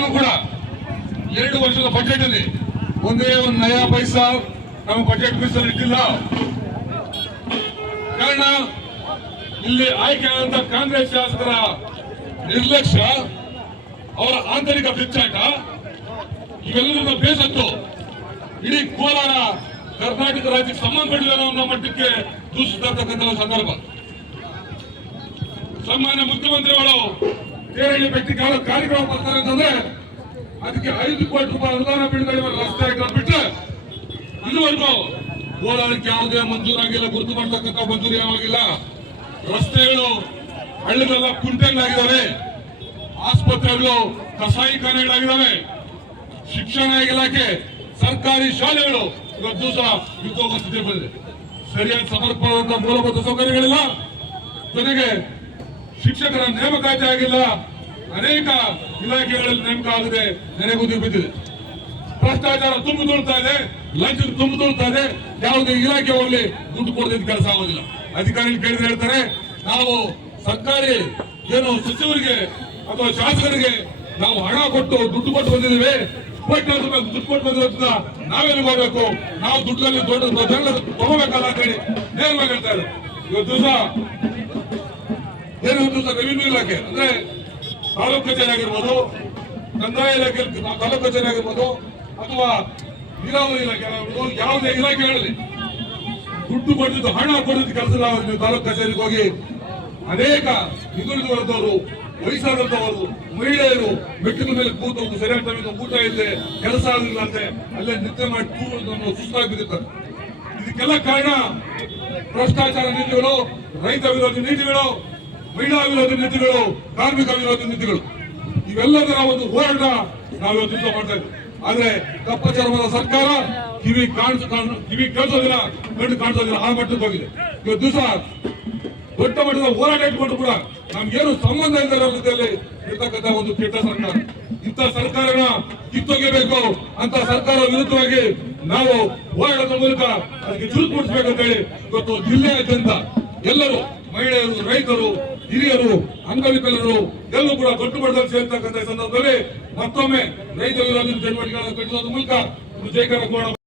ಯಾರನ್ನು ಕೂಡ 2 ವರ್ಷದ ಬಜೆಟ್ ಅಲ್ಲಿ ಒಂದೇ ಒಂದು ನಯಾ ಪೈಸಾ ನಾವು ಬಜೆಟ್ ಮೀಸಲು ಇಟ್ಟಿಲ್ಲ. ಕಾರಣ ಇಲ್ಲಿ ಆಯ್ಕೆಯಾದಂತ ಕಾಂಗ್ರೆಸ್ ಶಾಸಕರ ನಿರ್ಲಕ್ಷ್ಯ, ಅವರ ಆಂತರಿಕ ಬಿಚ್ಚಾಟ ಇವೆಲ್ಲರನ್ನ ಬೇಸತ್ತು ಇಡೀ ಕೋಲಾರ ಕರ್ನಾಟಕ ರಾಜ್ಯಕ್ಕೆ ಸಂಬಂಧಪಟ್ಟಿಲ್ಲ ಅನ್ನೋ ಮಟ್ಟಕ್ಕೆ ದೂಷಿಸತಕ್ಕಂಥ ಸಂದರ್ಭ. ಸಾಮಾನ್ಯ ಮುಖ್ಯಮಂತ್ರಿಗಳು ತೇರಳ್ಳಿ ವ್ಯಕ್ತಿ ಕಾರ್ಯಕ್ರಮ ಬರ್ತಾರೆ ಅಂತಂದ್ರೆ ಅದಕ್ಕೆ 5 ಕೋಟಿ ರೂಪಾಯಿ ಅನುದಾನ ಬಿಡುಗಡೆ ಮಾಡಿ ರಸ್ತೆ ಬಿಟ್ಟರೆ ಇದುವರೆಗೂ ಕೋಲಾರಕ್ಕೆ ಯಾವುದೇ ಮಂಜೂರಾಗಿಲ್ಲ, ಗುರುತು ಮಾಡತಕ್ಕಂಥ ಮಂಜೂರಿ ಯಾವಾಗಿಲ್ಲ. ರಸ್ತೆಗಳು ಹಳ್ಳಿಗಳೆಲ್ಲ ಕುಂಟೆಗಳಾಗಿದ್ದಾವೆ, ಆಸ್ಪತ್ರೆಗಳು ಕಸಾಯಿಖಾನೆಗಳಾಗಿದ್ದಾವೆ, ಶಿಕ್ಷಣ ಇಲಾಖೆ ಸರ್ಕಾರಿ ಶಾಲೆಗಳು ಇವತ್ತು ಸಹ ಯುದ್ಧ ಸ್ಥಿತಿ ಬಂದಿದೆ. ಸರಿಯಾದ ಸಮರ್ಪವಾದ ಮೂಲಭೂತ ಸೌಕರ್ಯಗಳಿಲ್ಲ, ಜೊತೆಗೆ ಶಿಕ್ಷಕರ ನೇಮಕಾತಿ ಆಗಿಲ್ಲ, ಅನೇಕ ಇಲಾಖೆಗಳಲ್ಲಿ ನೇಮಕ ಆಗದೆ ನೆನೆಗುದಿ ಬಿದ್ದಿದೆ. ಭ್ರಷ್ಟಾಚಾರ ತುಂಬಿ ತುಳ್ತಾ ಇದೆ, ಲಂಚ ತುಂಬಿ ತುಳ್ತಾ ಇದೆ. ಯಾವುದೇ ಇಲಾಖೆ ಹೋಗ್ಲಿ ದುಡ್ಡು ಕೊಡದಿದ್ದ ಕೆಲಸ ಆಗೋದಿಲ್ಲ. ಅಧಿಕಾರಿಗಳು ಕೇಳಿದ್ರೆ ಹೇಳ್ತಾರೆ, ನಾವು ಸರ್ಕಾರಿ ಏನು ಸಚಿವರಿಗೆ ಅಥವಾ ಶಾಸಕರಿಗೆ ನಾವು ಹಣ ಕೊಟ್ಟು ದುಡ್ಡು ಕೊಟ್ಟು ಬಂದಿದ್ದೀವಿ, ದುಡ್ಡು ಕೊಟ್ಟು ಬಂದಿರೋದ್ರಿಂದ ನಾವೇನು ಮಾಡಬೇಕು, ನಾವು ದುಡ್ಡಲ್ಲಿ ದೊಡ್ಡ ಜನ ತಗೋಬೇಕಲ್ಲ ಅಂತ ಹೇಳಿ ನೇರವಾಗಿ ಹೇಳ್ತಾರೆ. ಇವತ್ತು ದಿವಸ ರೆವಿನ್ಯೂ ಇಲಾಖೆ ಅಂದ್ರೆ ತಾಲೂಕು ಕಚೇರಿ ಆಗಿರ್ಬೋದು, ಕಂದಾಯ ಇಲಾಖೆ ತಾಲೂಕು ಕಚೇರಿ ಆಗಿರ್ಬೋದು, ಅಥವಾ ನೀರಾವರಿ ಇಲಾಖೆ ಆಗಿರ್ಬೋದು, ಯಾವುದೇ ಇಲಾಖೆಗಳಲ್ಲಿ ದುಡ್ಡು ಕೊಟ್ಟಿದ್ದು ಹಣ ಕೊಟ್ಟಿದ್ದು ಕೆಲಸ ತಾಲೂಕು ಕಚೇರಿಗೆ ಹೋಗಿ ಅನೇಕ ಹಿಂದುಳಿದ ವರ್ಗದವರು, ವಯಸ್ಸಾದಂತವರು, ಮಹಿಳೆಯರು ಮೆಟ್ಟಿನ ಮೇಲೆ ಕೂತು ಸರಿಯಾದ ಟೈಮಿಗೆ ಊಟ ಇಲ್ಲದೆ ಕೆಲಸ ಆಗಲಿಲ್ಲ ಅಂತೆ ಅಲ್ಲೇ ನಿದ್ದೆ ಮಾಡಿ ಸುಸ್ತಾಗಿ ಬಿದ್ದಿರ್ತಾರೆ. ಇದಕ್ಕೆಲ್ಲ ಕಾರಣ ಭ್ರಷ್ಟಾಚಾರ ನೀತಿಗಳು, ರೈತ ವಿರೋಧಿ ನೀತಿಗಳು, ಮಹಿಳಾ ವಿರೋಧಿ ನೀತಿಗಳು, ಕಾರ್ಮಿಕ ವಿರೋಧಿ ನೀತಿಗಳು, ಇವೆಲ್ಲದರ ಒಂದು ಹೋರಾಟ ನಾವು ಇವತ್ತು ಮಾಡ್ತಾ ಇದ್ದೀವಿ. ಆದ್ರೆ ಕಪ್ಪ ಚರ್ಮದ ಸರ್ಕಾರ ಕಿವಿ ಕೇಳಿಸೋದಿಲ್ಲ, ಕಣ್ಣು ಕಾಣಿಸೋದಿಲ್ಲ, ಆ ಮಟ್ಟಕ್ಕೆ ಹೋಗಿದೆ. ಇವತ್ತು ದಿವಸ ದೊಡ್ಡ ಮಟ್ಟದ ಹೋರಾಟ ಇಟ್ಕೊಂಡು ಕೂಡ ನಮ್ಗೇನು ಸಂಬಂಧ ಇಲ್ಲದ ರೀತಿಯಲ್ಲಿ ಇರ್ತಕ್ಕಂಥ ಒಂದು ಕೆಟ್ಟ ಸರ್ಕಾರ. ಇಂಥ ಸರ್ಕಾರನ ಕಿತ್ತೊಗೆಬೇಕು ಅಂತ ಸರ್ಕಾರ ವಿರುದ್ಧವಾಗಿ ನಾವು ಹೋರಾಟದ ಮೂಲಕ ಅದಕ್ಕೆ ಚುರುಕು ಮೂಡಿಸಬೇಕಂತ ಹೇಳಿ ಇವತ್ತು ಜಿಲ್ಲೆಯಾದ್ಯಂತ ಎಲ್ಲರೂ ಮಹಿಳೆಯರು, ರೈತರು, ಹಿರಿಯರು, ಅಂಗವಿಕಲರು ಎಲ್ಲರೂ ಕೂಡ ದೊಡ್ಡ ಮಟ್ಟದಲ್ಲಿ ಸೇರ್ತಕ್ಕಂಥ ಸಂದರ್ಭದಲ್ಲಿ ಮತ್ತೊಮ್ಮೆ ರೈತ ವಿರೋಧಿ ಚಟುವಟಿಕೆಗಳನ್ನು ಕಟ್ಟಿಸೋದ್ರ ಮೂಲಕ ಜಯಕರ